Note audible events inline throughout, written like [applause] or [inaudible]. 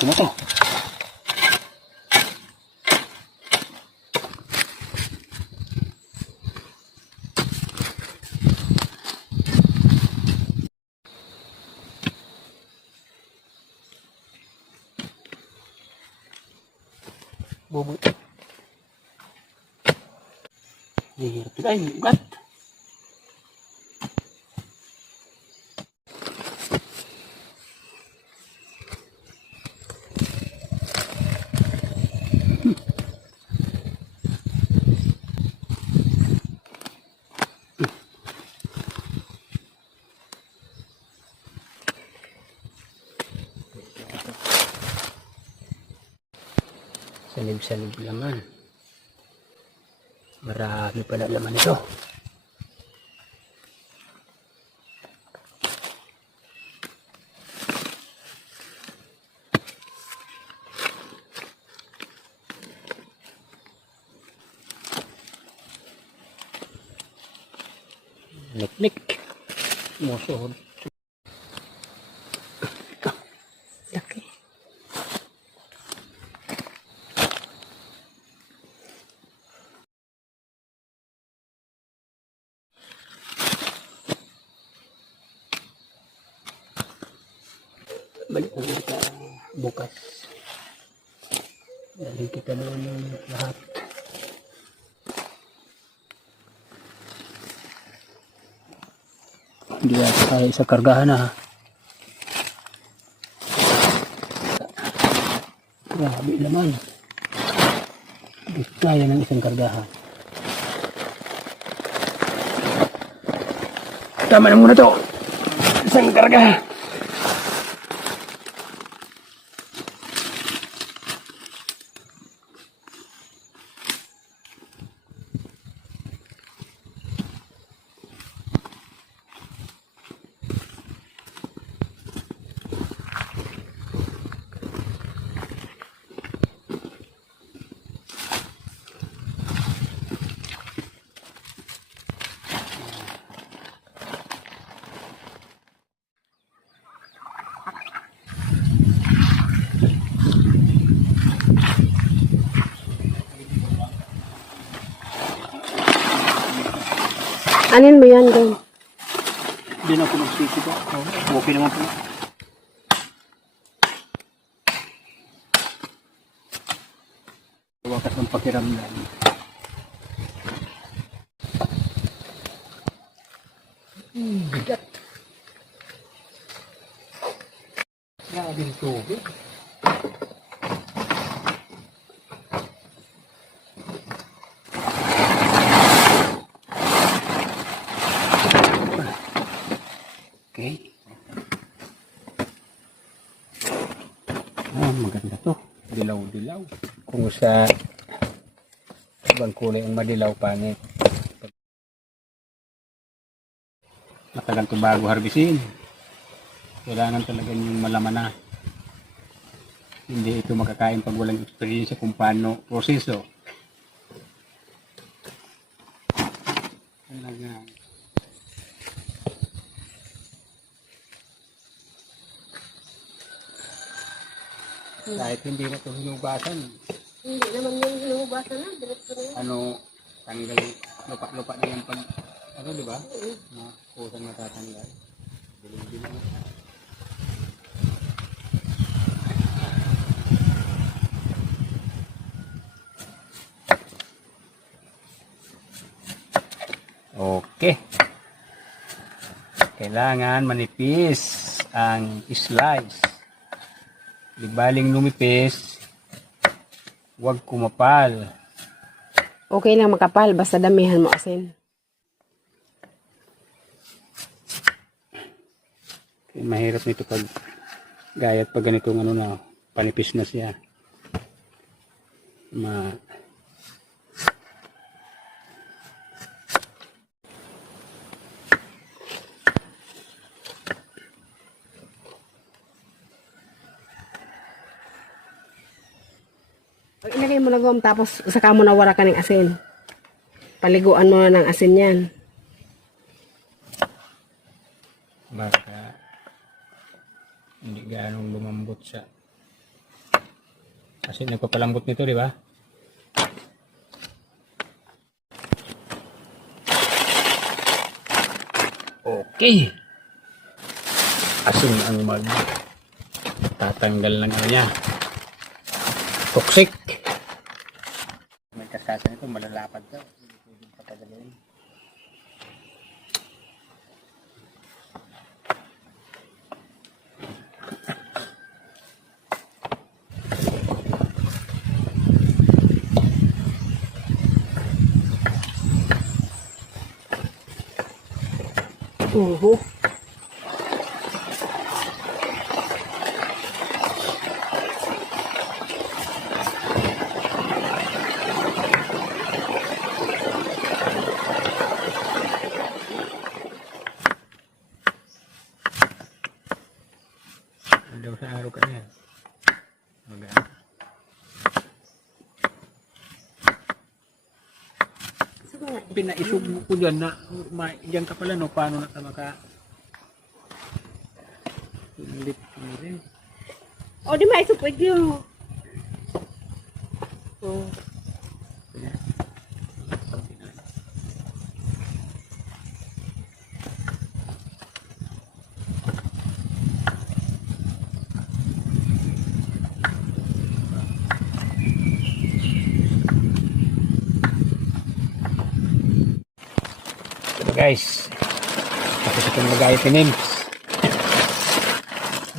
May bato na to. Bobo. Hirap ito. Salib-salib laman. Marami pala laman ito. Nik-nik. Musuhod. Balik na kita bukas. Dali kita doon lahat. Hindi tayo sa kargahan na. Grabe naman. Hindi kaya ng isang kargahan. Tama na muna to. Isang kargahan. Anin mo yan, Dong? Hindi na ako nagsisito. Okay naman po. Wakas ng pakiramdam. Hmm, bigat. Grabe yung tubig. Okay. Ah, maganda to. Dilaw-dilaw. Kung sa ibang kulay ang madilaw pangit. Matagal to bago harbisin. Kailangan talaga yung malaman na. Hindi ito makakain pag walang experience kung paano proseso. Talaga. Kahit hindi na ito hinugasan, Hindi naman yung hinugasan na. Diretso na ano, tanggal, lupa-lupa na yung pag, ano di ba? Na kusang natatanggal. Dilim-dilim na. Okay. Kailangan manipis ang slice. Di baling lumipis, huwag kumapal. Okay lang makapal, basta damihan mo asin. Kaya mahirap nito pag gayat pag ganitong ano na panipis na siya. Ma Pag ilagay mo na tapos saka mo na wara ka ng asin. Paliguan mo na ng asin yan. Baka hindi ganong lumambot siya. Kasi nagpapalambot nito, di ba? Okay. Asin ang mag tatanggal ng ano niya. Toxic. May kasasan ito, malalapad ka. Hindi Daw sa araw ka yan. Mag Pinaisog mo ko dyan na ma, dyan ka pala no, paano na ka maka Sulit mo rin. O, di maisupag yun. Oh. Ito guys, tapos itong mag items.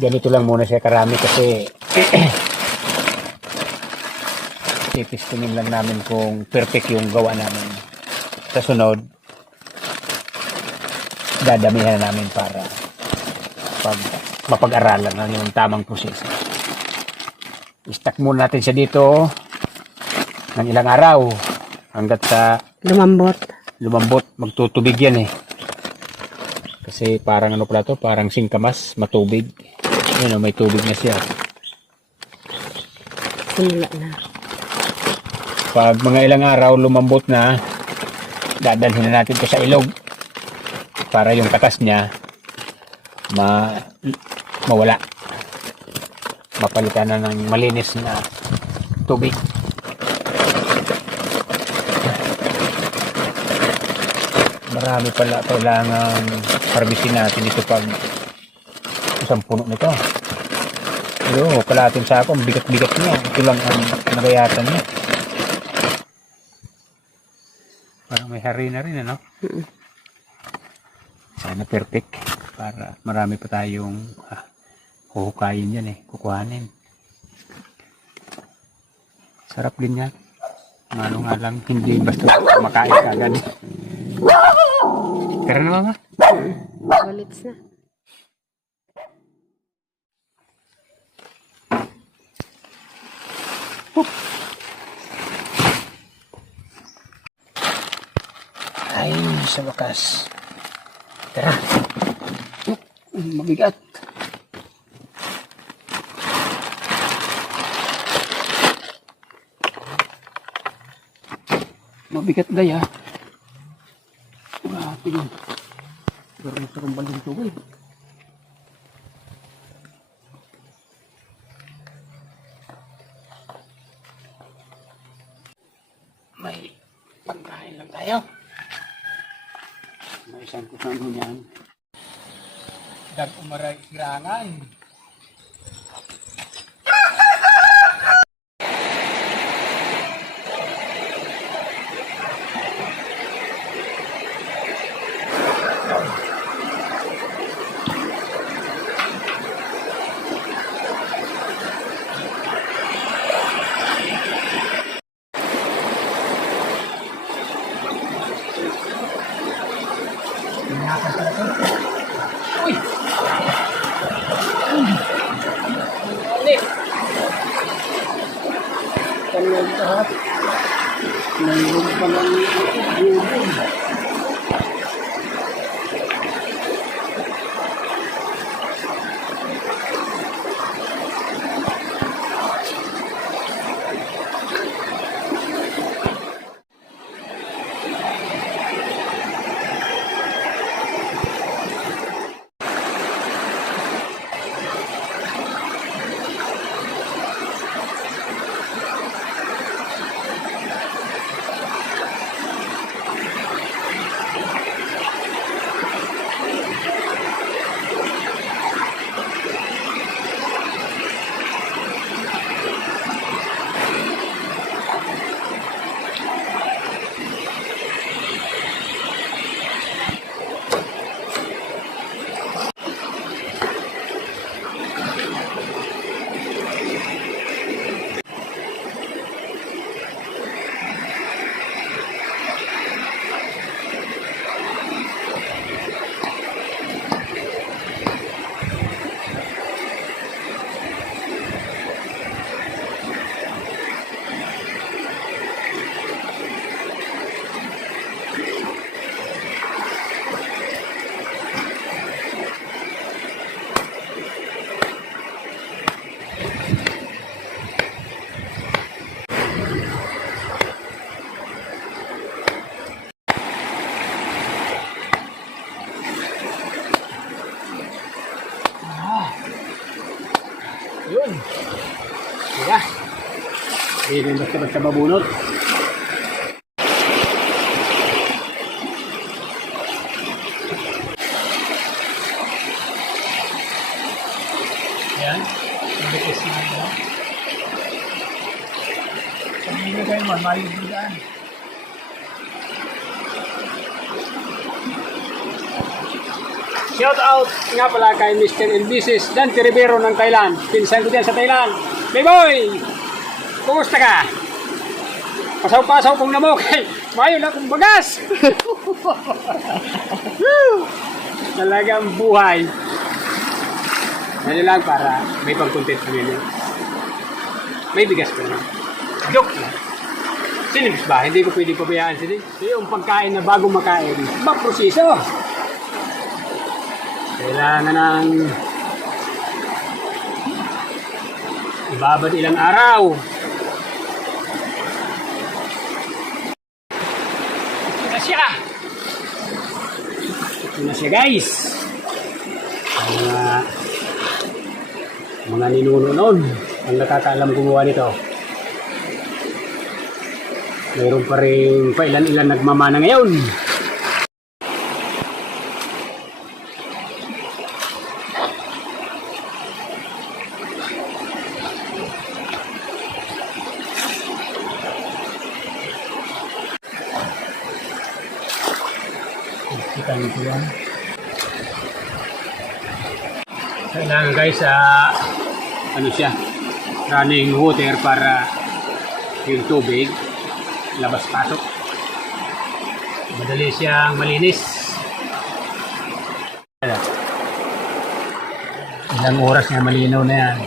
Ganito lang muna siya karami kasi [clears throat] titistinin lang namin kung perfect yung gawa namin. Sa sunod, dadamihan na namin para pag mapag-aralan na yung tamang proseso. I-stack muna natin siya dito ng ilang araw hanggat sa Lumambot. Lumambot, magtutubig yan eh. Kasi parang ano pala to, parang singkamas, matubig. Yun oh, may tubig na siya. Simula na. Pag mga ilang araw lumambot na, dadalhin na natin to sa ilog. Para yung takas niya, ma mawala. Mapalitan na ng malinis na tubig. Marami pala kailangan harvestin natin ito pag isang puno nito. Pero kalating sako, ang bigat-bigat niya. Ito lang ang nagayatan niya. Parang may harina rin, ano? Sana perfect. Para marami pa tayong ah, huhukayin yan eh. Kukuhanin. Sarap din yan. Ano nga lang, hindi basta makain ka agad. eh. [laughs] Tara na mama. Balits na. Ay, sa wakas. Tara. Uh, mabigat. Mabigat gaya. Yun. Pero sa kumbal yung tubig. May pagkain lang tayo. May isang kusano niyan. Dag umaray sirangan. Hindi rin basta-basta mabunot. Ayan. Marikis na ito. Pag-ibig kayo man, malibugan. Shout out nga pala kay Mr. Mrs. Dante Rivero ng Thailand. Pinsan ko dyan sa Thailand. Playboy! Kumusta ka? Pasaw-pasaw kong namo kay [laughs] mayo na kong bagas. Talagang buhay. Ano lang para may pag-content kami. May bigas ko na. Joke lang. Sinibis ba? Hindi ko pwede pabayaan sila. Yung pagkain na bago makain, maproseso. Kailangan ng ibabad ilang araw. Ito na siya. Ito na siya guys. Mga, mga ninuno noon ang nakakaalam gumawa nito. Mayroon pa rin pailan-ilan nagmamana ngayon. Kita niyo po yan. Guys, ah, ano siya, running water para yung tubig labas-pasok. Madali siyang malinis. Ilang oras na malinaw na yan.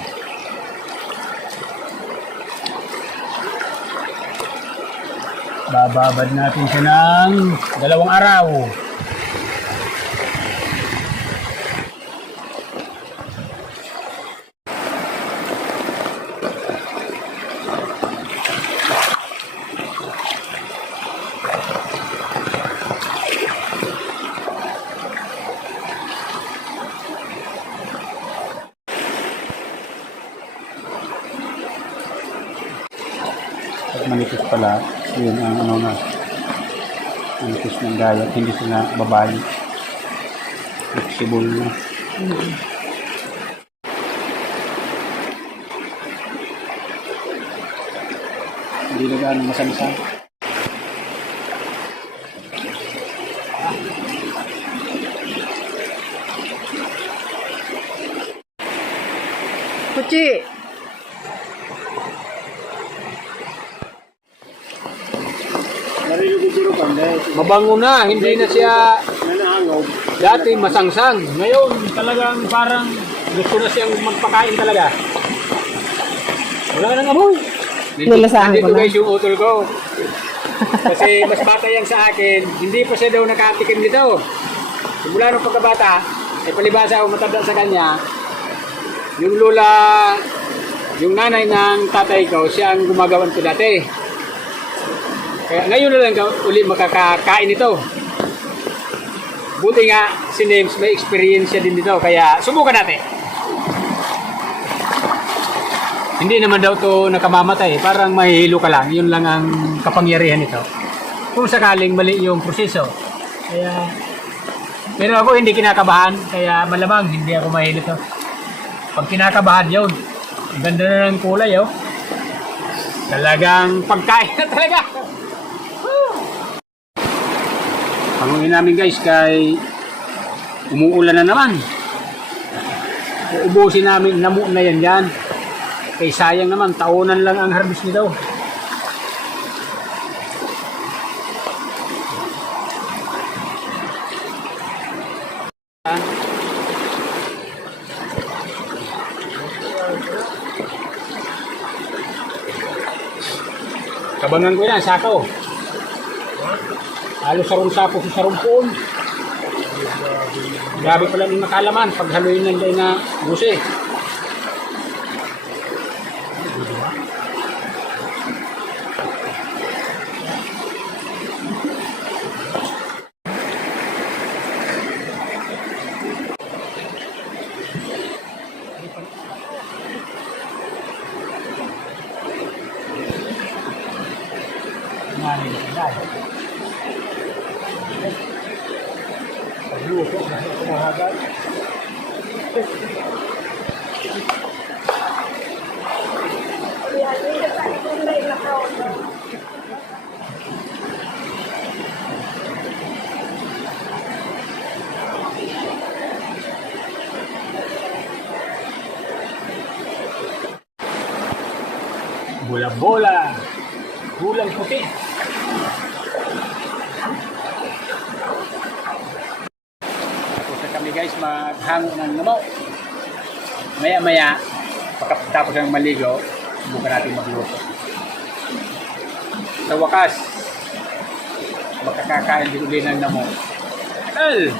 Bababad natin siya ng dalawang araw. At manipis pala, yun ang ano na, manipis ng gaya, hindi sila babali. Flexible na. Hindi na gaano masamsam. Kuchi, Mabango na, hindi na siya dati masangsang. Ngayon talagang parang gusto na siyang magpakain talaga. Wala nang amoy. Nilasahan ko na. guys yung utol ko. Kasi mas bata yan sa akin, hindi pa siya daw nakatikim nito. Simula nung pagkabata, ay palibasa ako matanda sa kanya. Yung lula, yung nanay ng tatay ko, siya ang gumagawan ko dati. Kaya ngayon na lang uli makakakain ito. Buti nga si Names may experience din dito, kaya subukan natin. Hindi naman daw to nakamamatay, parang mahihilo ka lang. Yun lang ang kapangyarihan nito. Kung sakaling mali yung proseso. Kaya, pero ako hindi kinakabahan, kaya malamang hindi ako mahilo to. Pag kinakabahan yun, ganda na ng kulay, oh. Talagang pagkain na talaga. Pangunin namin guys kay umuulan na naman. Uubusin namin namu na yan yan. Kay sayang naman, taunan lang ang harvest nito. Kabangan ko yan, sako. Halos sarong sapo sa sarong puon. Grabe pala yung nakalaman pag haluin ng day na busi. Lua có thể mà hạt đấy. Bola bola, bola un poquito. Maghango ng namaw. Maya-maya, pagkatapos ng maligo, buka natin magluto. Sa wakas, makakakain din ulit ng namaw. Al!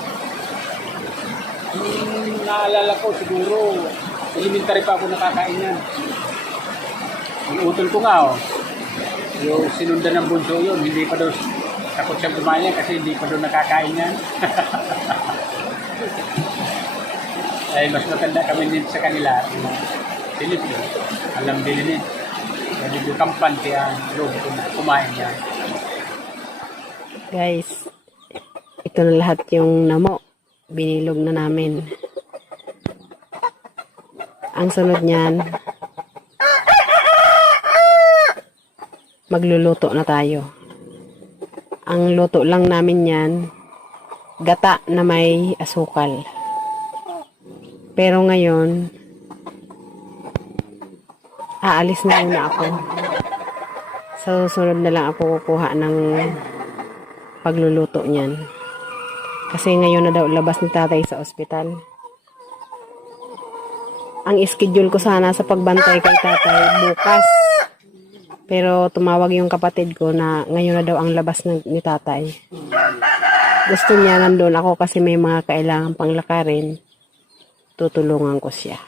Hmm, naalala ko siguro, elementary pa ako nakakain yan. Ang utol ko nga, oh. Yung sinundan ng bunso yun, hindi pa daw takot siyang kumain kasi hindi pa daw nakakain yan. [laughs] Ay, mas matanda kami din sa kanila. Yun. Alam din din. Jadi yung kampante ang loob kumain yan. Guys, ito na lahat yung namo. Binilog na namin. Ang sunod niyan, magluluto na tayo. Ang luto lang namin yan, gata na may asukal. Pero ngayon, aalis na muna ako. Sa susunod na lang ako kukuha ng pagluluto niyan. Kasi ngayon na daw labas ni tatay sa ospital. Ang schedule ko sana sa pagbantay kay tatay bukas. Pero tumawag yung kapatid ko na ngayon na daw ang labas ni tatay. Gusto niya nandun ako kasi may mga kailangan pang lakarin. Tutulungan ko siya.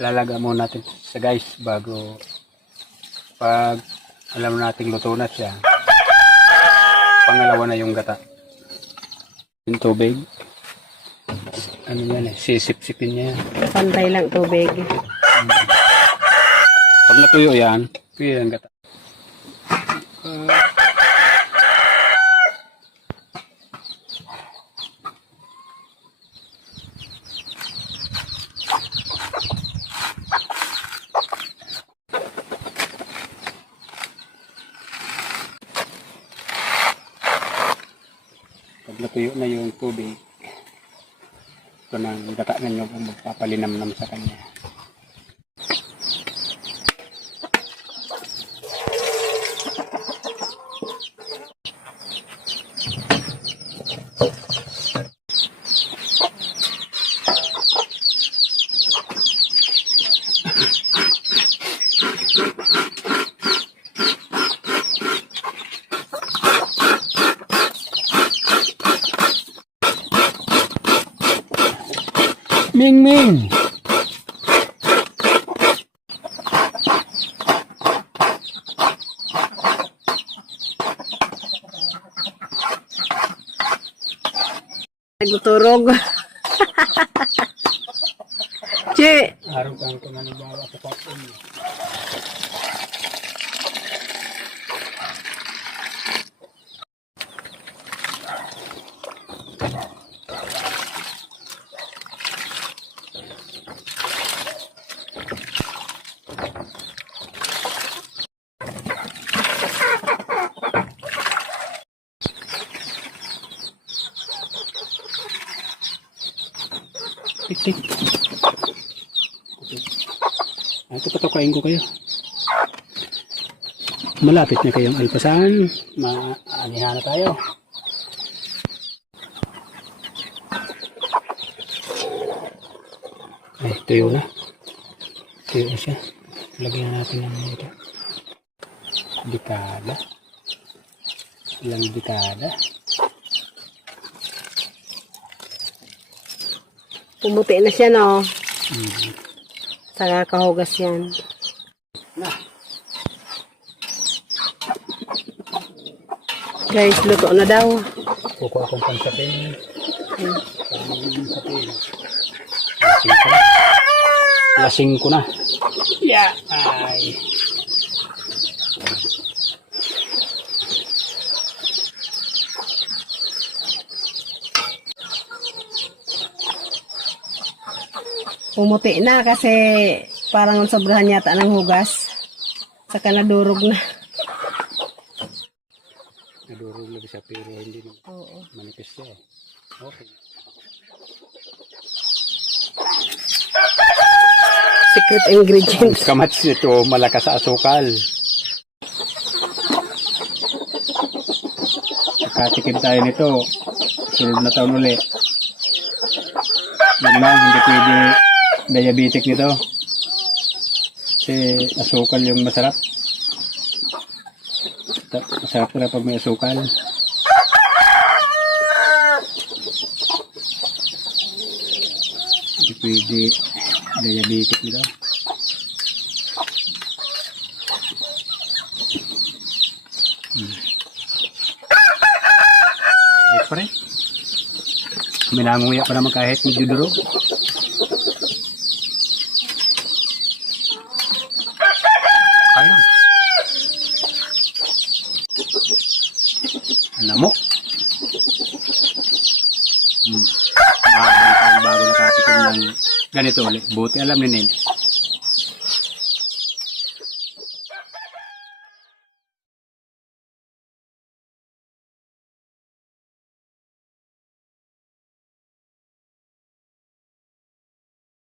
Lalaga muna natin sa guys bago pag alam nating luto na siya. Pangalawa na yung gata. Yung tubig. Ano yan eh, sisip-sipin niya. Pantay lang tubig. Pag natuyo yan, tuyo yung gata. Pag natuyo na yung tubig, ito na ang ninyo kung magpapalinamnam sa kanya. Ming! Nagtuturog. [laughs] che, Araw kang kumanibawa sa papon. Patukain ko kayo. Malapit na kayong alpasan. Maanihan na tayo. Ay, tuyo na. Tuyo na siya. Lagyan na natin ng ito. Dekada. Ilang dekada. pumuti na siya, no? Hmm. Saka kahugas yan. Guys, luto na daw. Kukuha akong pansapin. Lasing ko na. Yeah. Ay. Pumuti na kasi parang sobrahan yata ng hugas. Saka nadurog na. Nadurog lang siya pero hindi Oo. manipis siya. Okay. Secret ingredients. Kamats nito malakas sa asukal. Nakatikim tayo nito. Sunod na taon uli. Yun lang, hindi pwede diabetic nito. Kasi asukal yung masarap. Ta- Masarap na pag may asukal. Hindi pwede diabetic nito. Yes pa rin. Minanguya pa naman kahit medyo durog. Kaya. Alamok. Hmm. Mahaba tayo bago nakatikim ng ganito ulit. Buti alam ni Nen.